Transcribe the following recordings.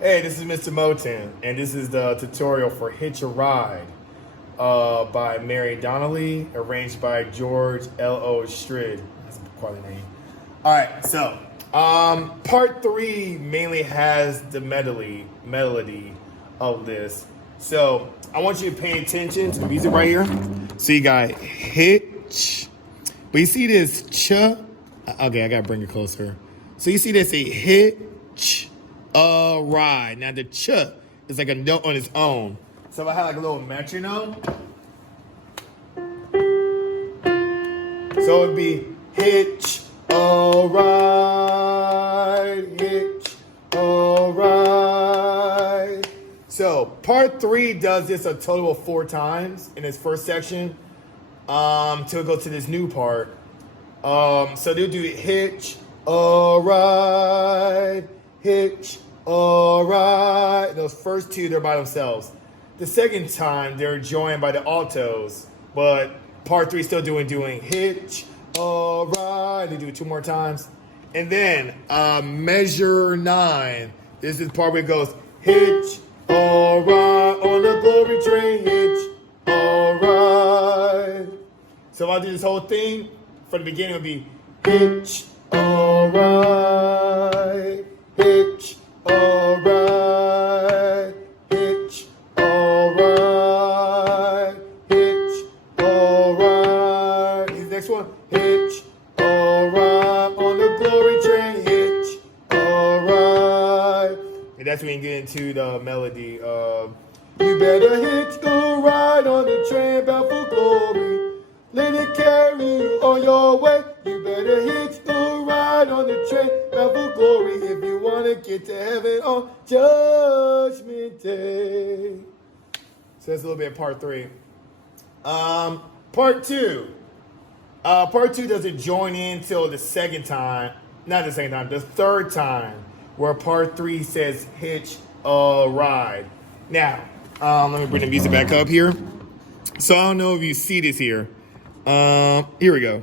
Hey, this is Mr. Moten, and this is the tutorial for Hitch-a-Ride by Mary Donnelly, arranged by George L.O. Strid. That's a quality name. All right, so part 3 mainly has the melody of this. So I want you to pay attention to the music right here. So you got hitch, but you see this ch. Okay, I gotta bring it closer. So you see this a hitch-a-ride. Now the ch is like a note on its own. So if I had like a little metronome, so it'd be hitch-a-ride, hitch-a-ride. So part 3 does this a total of 4 times in its first section. Till it go to this new part. So they'll do hitch a ride, hitch a ride. Those first 2, they're by themselves. The second time, they're joined by the altos, but part 3 still doing hitch a ride. They do it 2 more times. And then measure 9. This is the part where it goes hitch a ride on the glory train, hitch a ride. So if I do this whole thing, from the beginning, it would be hitch a ride, hitch a ride, hitch a ride, hitch a ride. Here's the next one. Hitch a ride on the glory train, hitch a ride. And that's when you get into the melody of you better hitch a ride on the train bound for glory. Let it carry you on your way. You better hitch a ride on the train bound for glory if you want to get to heaven on Judgment Day. So that's a little bit of part 3. Part 2. Part 2 doesn't join in till the second time. Not the second time, the third time, where part 3 says hitch a ride. Now, let me bring the music back up here. So I don't know if you see this here. Here we go.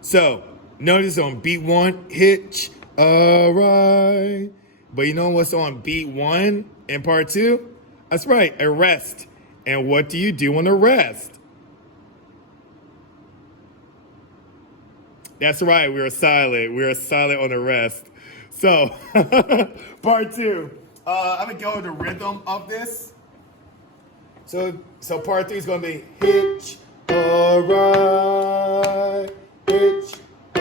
So notice on beat 1, hitch a ride. But you know what's on beat 1 in part 2? That's right, a rest. And what do you do on a rest? That's right, we are silent. We are silent on the rest. So part 2. I'm gonna go with the rhythm of this. So part 3 is gonna be hitch a ride, hitch a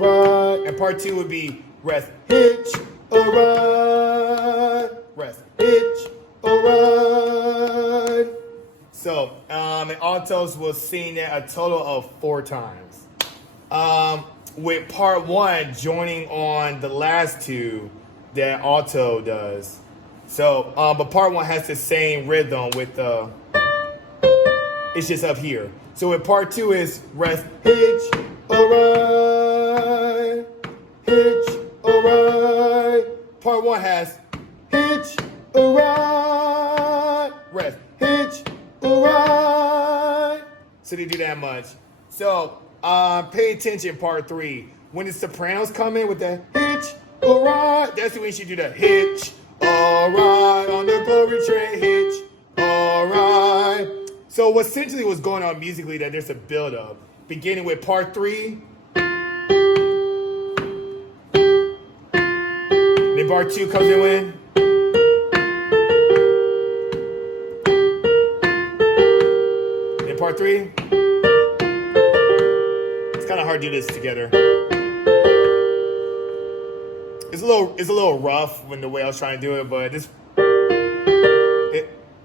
ride. And part 2 would be rest, hitch a ride, rest, hitch a ride. So, and altos will sing that a total of 4 times. With part 1 joining on the last 2 that alto does. So, but part 1 has the same rhythm with the, it's just up here. So with part 2 is rest, hitch a ride, hitch a ride. Part 1 has hitch a ride, rest, hitch a ride. So they do that much. So pay attention, part 3. When the sopranos come in with the hitch a ride, that's when you should do the hitch a ride on the glory train, hitch a ride. So what essentially was going on musically, that there's a build-up, beginning with part 3. Then part 2 comes in when. Then part 3. It's kind of hard to do this together. It's a little rough when the way I was trying to do it, but this.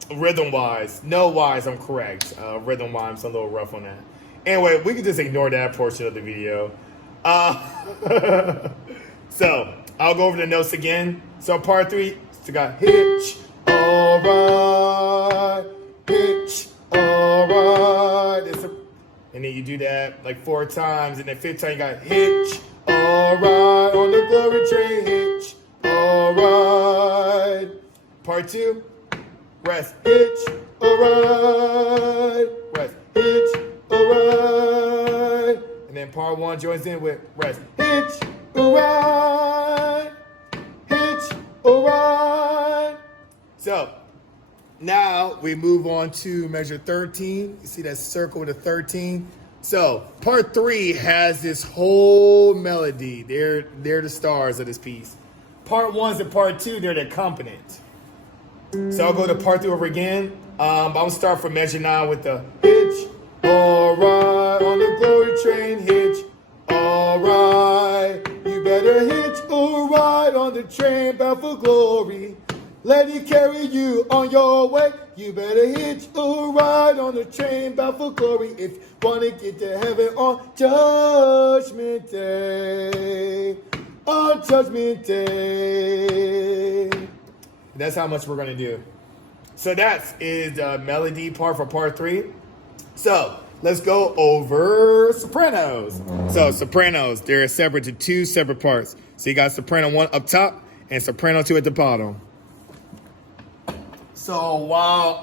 Rhythm-wise, no-wise, I'm correct. Rhythm-wise, I'm a little rough on that. Anyway, we can just ignore that portion of the video. So, I'll go over the notes again. So, part 3, so got hitch a ride, hitch a ride. And then you do that like 4 times, and then 5th time you got hitch a ride on the glory train, hitch a ride. Part 2. Rest, hitch a ride, rest, hitch a ride. And then part 1 joins in with rest, hitch a ride, hitch a ride. So now we move on to measure 13. You see that circle with a 13? So part 3 has this whole melody. They're the stars of this piece. Part 1 and part 2, they're the accompaniment. So I'll go to part 3 over again. I'm gonna start from measure 9 with the hitch. Alright, on the glory train, hitch. Alright, you better hitch a ride on the train bound for glory. Let it carry you on your way. You better hitch a ride on the train bound for glory if you wanna get to heaven on Judgment Day. On Judgment Day. That's how much we're gonna do. So that is the melody part for part 3. So let's go over sopranos. So sopranos, they're separate to 2 separate parts. So you got soprano 1 up top and soprano 2 at the bottom. So while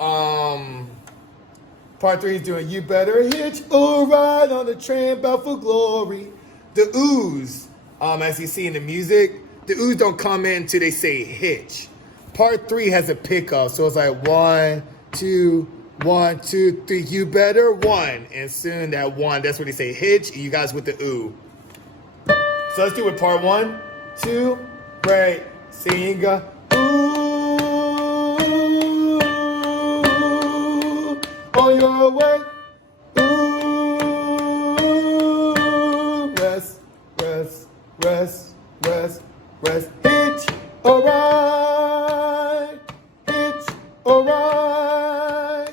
part 3 is doing you better hitch a ride on the train bound for glory, the oohs, as you see in the music, the oohs don't come in until they say hitch. Part 3 has a pickup, so it's like 1, 2, 1, 2, 3. You better 1, and soon that 1, that's when they say hitch. And you guys with the ooh. So let's do it. Part 1, 2, right, sing ooh on your way. Ooh, rest, rest, rest, rest, rest. Hitch a ride, hitch a ride.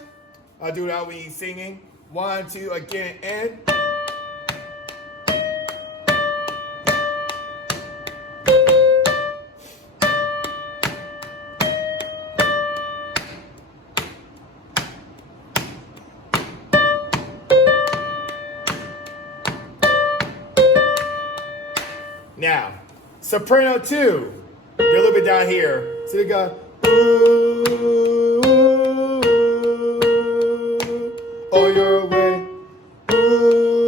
I'll do that when you're singing. 1, 2, again, and. Now, soprano 2, they're a little bit down here. So they go, ooh, on your way. Ooh,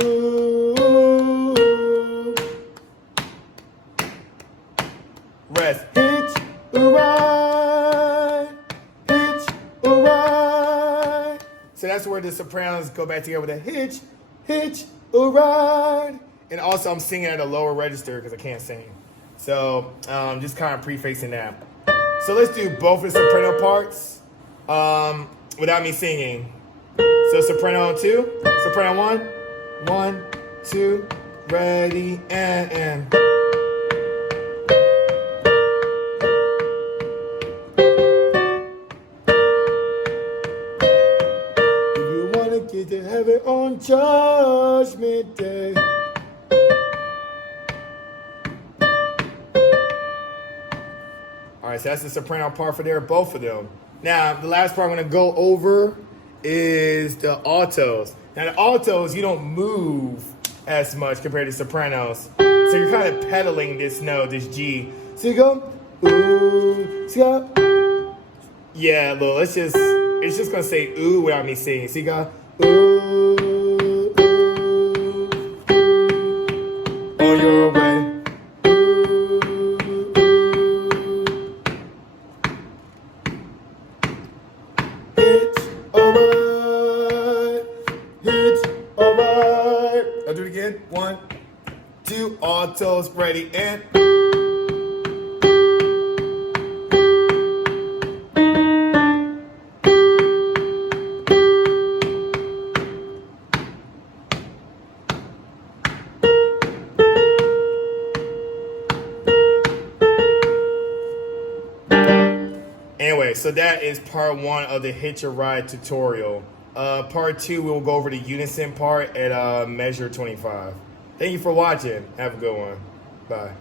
rest. Hitch a ride, hitch a ride. So that's where the sopranos go back together with a hitch, hitch a ride. And also I'm singing at a lower register because I can't sing. So just kind of prefacing that. So let's do both the soprano parts without me singing. So soprano 2, soprano 1, 1, 2, ready, and. If you want to get to heaven on Judgment Day. All right, so that's the soprano part for there, both of them. Now, the last part I'm going to go over is the altos. Now, the altos, you don't move as much compared to sopranos. So you're kind of pedaling this note, this G. So you go, ooh, so you go, yeah, look, it's just going to say ooh without me singing. So you go, ooh, ooh, on your way. I'll do it again. 1, 2, altos, ready, and. Anyway, so that is part 1 of the Hitch-a-Ride tutorial. Part 2, we'll go over the unison part at measure 25. Thank you for watching. Have a good one. Bye.